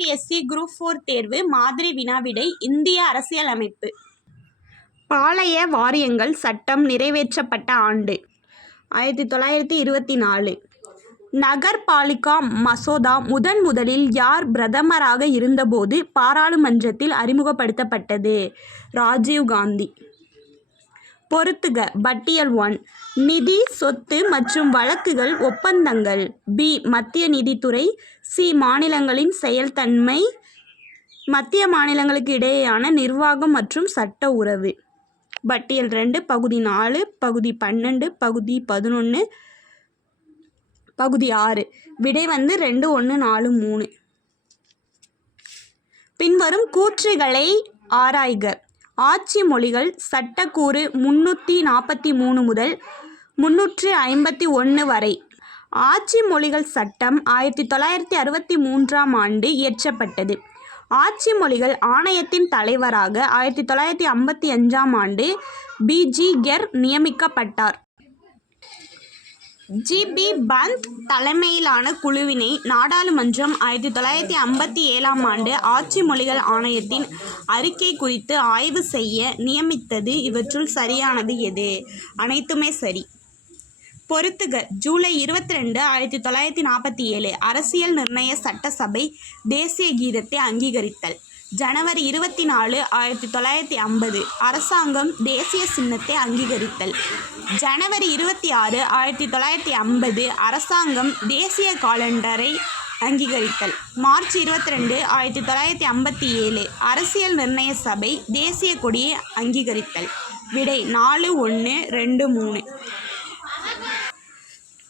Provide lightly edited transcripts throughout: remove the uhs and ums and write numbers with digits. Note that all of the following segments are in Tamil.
UPSC குரூப் 4 தேர்வு மாதிரி வினாவிடை. இந்திய அரசியலமைப்பு. பாளைய வாரியங்கள் சட்டம் நிறைவேற்றப்பட்ட ஆண்டு 1924. நகர்பாலிகா மசோதா முதலில் யார் பிரதமராக இருந்தபோது பாராளுமன்றத்தில் அறிமுகப்படுத்தப்பட்டது? ராஜீவ் காந்தி. பொறுத்துக. பட்டியல் 1. நிதி, சொத்து மற்றும் வழக்குகள் ஒப்பந்தங்கள். B. மத்திய நிதித்துறை. C. மாநிலங்களின் செயல்தன்மை. மத்திய மாநிலங்களுக்கு இடையேயான நிர்வாகம் மற்றும் சட்ட உறவு. பட்டியல் 2. பகுதி 4, பகுதி 12, பகுதி 11, பகுதி 6. விடை 2, 1, 4, 3. பின்வரும் கூற்றுகளை ஆராய்க. ஆட்சி மொழிகள் சட்டக்கூறு 343 முதல் 351 வரை. ஆட்சி மொழிகள் சட்டம் 1963ஆம் ஆண்டு இயற்றப்பட்டது. ஆட்சி மொழிகள் ஆணையத்தின் தலைவராக 1955ஆம் ஆண்டு B.G. கெர் நியமிக்கப்பட்டார். G.B. பந்த் தலைமையிலான குழுவினை நாடாளுமன்றம் 1957ஆம் ஆண்டு ஆட்சி மொழிகள் ஆணையத்தின் அறிக்கை குறித்து ஆய்வு செய்ய நியமித்தது. இவற்றுள் சரியானது எது? அனைத்துமே சரி. பொறுத்துக. ஜூலை 22, 1947 அரசியல் நிர்ணய சட்டசபை தேசிய கீதத்தை அங்கீகரித்தல். ஜனவரி 24, 1950 அரசாங்கம் தேசிய சின்னத்தை அங்கீகரித்தல். ஜனவரி 26, 1950 அரசாங்கம் தேசிய காலண்டரை அங்கீகரித்தல். மார்ச் 22, 1957 அரசியல் நிர்ணய சபை தேசிய கொடியை அங்கீகரித்தல். விடை 4, 1, 2, 3.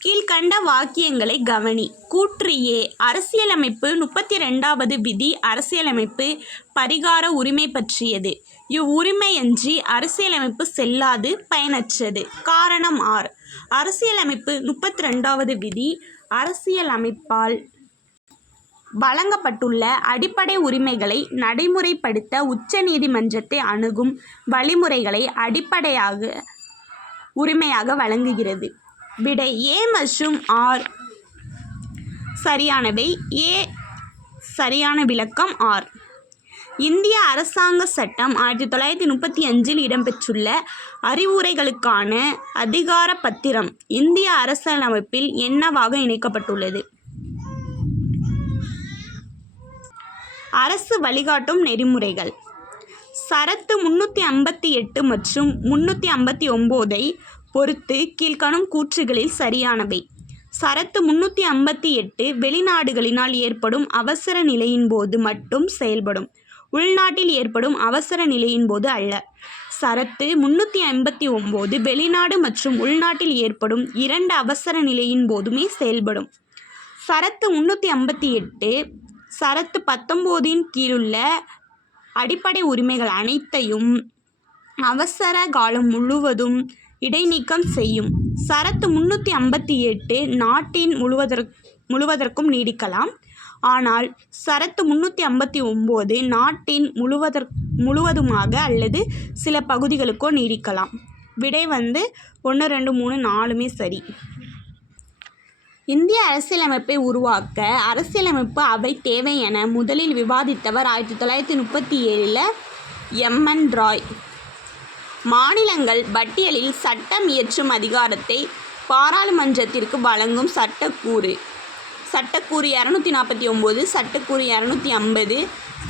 கீழ்கண்ட வாக்கியங்களை கவனி. கூற்று A. அரசியலமைப்பு 32வது விதி அரசியலமைப்பு பரிகார உரிமை பற்றியது. இவ்வுரிமையன்றி அரசியலமைப்பு செல்லாது, பயனற்றது. காரணம் R. அரசியலமைப்பு 32வது விதி அரசியலமைப்பால் வழங்கப்பட்டுள்ள அடிப்படை உரிமைகளை நடைமுறைப்படுத்த உச்ச நீதிமன்றத்தை அணுகும் வழிமுறைகளை அடிப்படையாக உரிமையாக வழங்குகிறது. விடை A மற்றும் R சரியானவை. A சரியான விளக்கம். R. இந்திய அரசாங்க சட்டம் 1935இல் இடம்பெற்றுள்ள அறிவுரைகளுக்கான அதிகார பத்திரம் இந்திய அரசியலமைப்பில் என்னவாக இணைக்கப்பட்டுள்ளது? அரசு வழிகாட்டும் நெறிமுறைகள். சரத்து 358 மற்றும் 359ஐ பொறுத்து கீழ்காணும் கூற்றுகளில் சரியானவை. சரத்து 358 வெளிநாடுகளினால் ஏற்படும் அவசர நிலையின் போது மட்டும் செயல்படும், உள்நாட்டில் ஏற்படும் அவசர நிலையின் போது அல்ல. சரத்து 359 வெளிநாடு மற்றும் உள்நாட்டில் ஏற்படும் 2 அவசர நிலையின் போதுமே செயல்படும். சரத்து 358 சரத்து 19இன் கீழுள்ள அடிப்படை உரிமைகள் அனைத்தையும் அவசர காலம் முழுவதும் இடைநீக்கம் செய்யும். சரத்து 358 நாட்டின் முழுவதற்கும் நீடிக்கலாம். ஆனால் சரத்து 359 நாட்டின் முழுவதுமாக அல்லது சில பகுதிகளுக்கோ நீடிக்கலாம். விடை 1, 2, 3, 4மே சரி. இந்திய அரசியலமைப்பை உருவாக்க அரசியலமைப்பு அவை தேவை என முதலில் விவாதித்தவர் 1937 M.N. ராய். மாநிலங்கள் பட்டியலில் சட்டம் இயற்றும் அதிகாரத்தை பாராளுமன்றத்திற்கு வழங்கும் சட்டக்கூறு. சட்டக்கூறு 249, சட்டக்கூறு 250,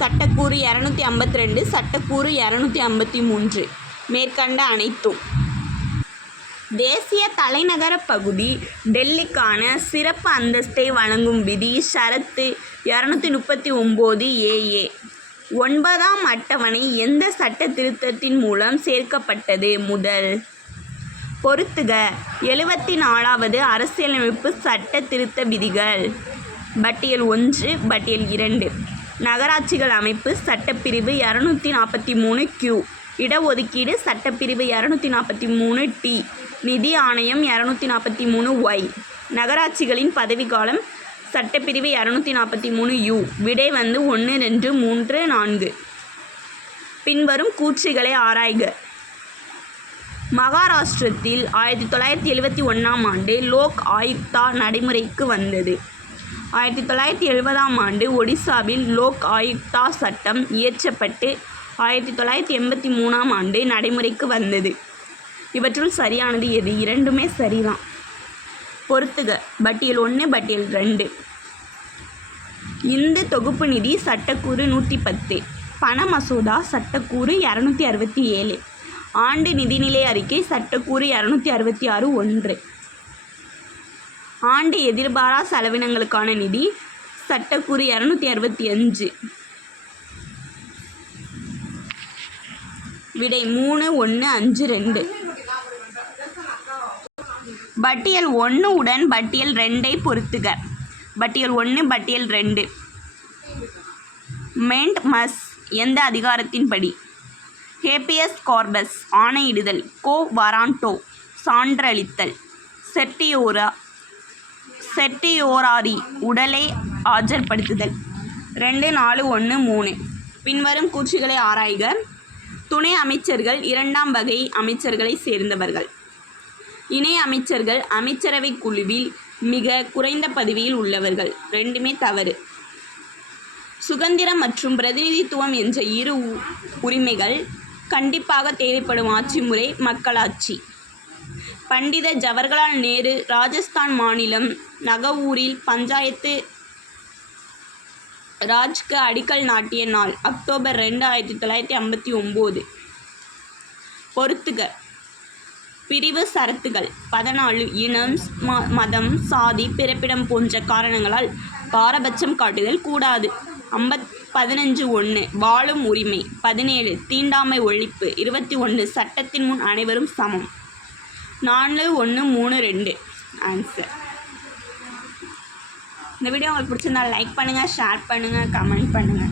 சட்டக்கூறு 252, சட்டக்கூறு 253. மேற்கண்ட அனைத்தும். தேசிய தலைநகர பகுதி டெல்லிக்கான சிறப்பு அந்தஸ்தை வழங்கும் விதி ஷரத்து 239 AA. 9ஆம் அட்டவணை எந்த சட்ட திருத்தத்தின் மூலம் சேர்க்கப்பட்டது? முதல். பொறுத்துக. 74வது அரசியலமைப்பு சட்ட திருத்த விதிகள். பட்டியல் 1, பட்டியல் 2. நகராட்சிகள் அமைப்பு சட்டப்பிரிவு 243Q. இடஒதுக்கீடு சட்டப்பிரிவு 243T. நிதி ஆணையம் 243Y. நகராட்சிகளின் பதவிக்காலம் சட்டப்பிரிவு 243U. விடை 1, 2, 3, 4. பின்வரும் கூற்றுகளை ஆராய்க. மகாராஷ்டிரத்தில் 1971ஆம் ஆண்டு லோக் ஆயுக்தா நடைமுறைக்கு வந்தது. 1970ஆம் ஆண்டு ஒடிசாவில் லோக் ஆயுக்தா சட்டம் இயற்றப்பட்டு 1983ஆம் ஆண்டு நடைமுறைக்கு வந்தது. இவற்றுள் சரியானது எது? இரண்டுமே சரிதான். பொறுத்துக. பட்டியல் 1, பட்டியல் 2. இந்து தொகுப்பு நிதி சட்டக்கூறு 110, பண மசோதா சட்டக்கூறு 267, ஆண்டு நிதிநிலை அறிக்கை சட்டக்கூறு 266 1, ஆண்டு எதிர்பாரா செலவினங்களுக்கான நிதி சட்டக்கூறு 265. விடை 3, 1, 5, 2. பட்டியல் 1 உடன் பட்டியல் 2ஐ பொறுத்துக. பட்டியல் 1, பட்டியல் 2. மெண்ட் மஸ் எந்த அதிகாரத்தின்படி? ஹேபியஸ் கார்பஸ் ஆணையிடுதல், கோ வராண்டோ சான்றளித்தல், செர்டியோராரி உடலை ஆஜர்படுத்துதல். 2, 4, 1, 3. பின்வரும் கூற்றுகளை ஆராய்க. துணை அமைச்சர்கள் 2ஆம் வகை அமைச்சர்களை சேர்ந்தவர்கள். இணை அமைச்சர்கள் அமைச்சரவை குழுவில் மிக குறைந்த பதவியில் உள்ளவர்கள். ரெண்டுமே தவறு. சுதந்திரம் மற்றும் பிரதிநிதித்துவம் என்ற இரு உரிமைகள் கண்டிப்பாக தேவைப்படும் ஆட்சி முறை மக்களாட்சி. பண்டித ஜவஹர்லால் நேரு ராஜஸ்தான் மாநிலம் நகவூரில் பஞ்சாயத்து ராஜ்க்கு அடிக்கல் நாட்டிய நாள் அக்டோபர் 2, 1959. பொறுத்துக. பிரிவு சரத்துகள் 14 இனம், மதம், சாதி, பிறப்பிடம் போன்ற காரணங்களால் பாரபட்சம் காட்டுதல் கூடாது. 15 1 வாழும் உரிமை. 17 தீண்டாமை ஒழிப்பு. 21 சட்டத்தின் முன் அனைவரும் சமம். 4, 1, 3, 2 ஆன்சர். இந்த வீடியோ உங்களுக்கு பிடிச்சிருந்தா லைக் பண்ணுங்கள், ஷேர் பண்ணுங்கள், கமெண்ட் பண்ணுங்கள்.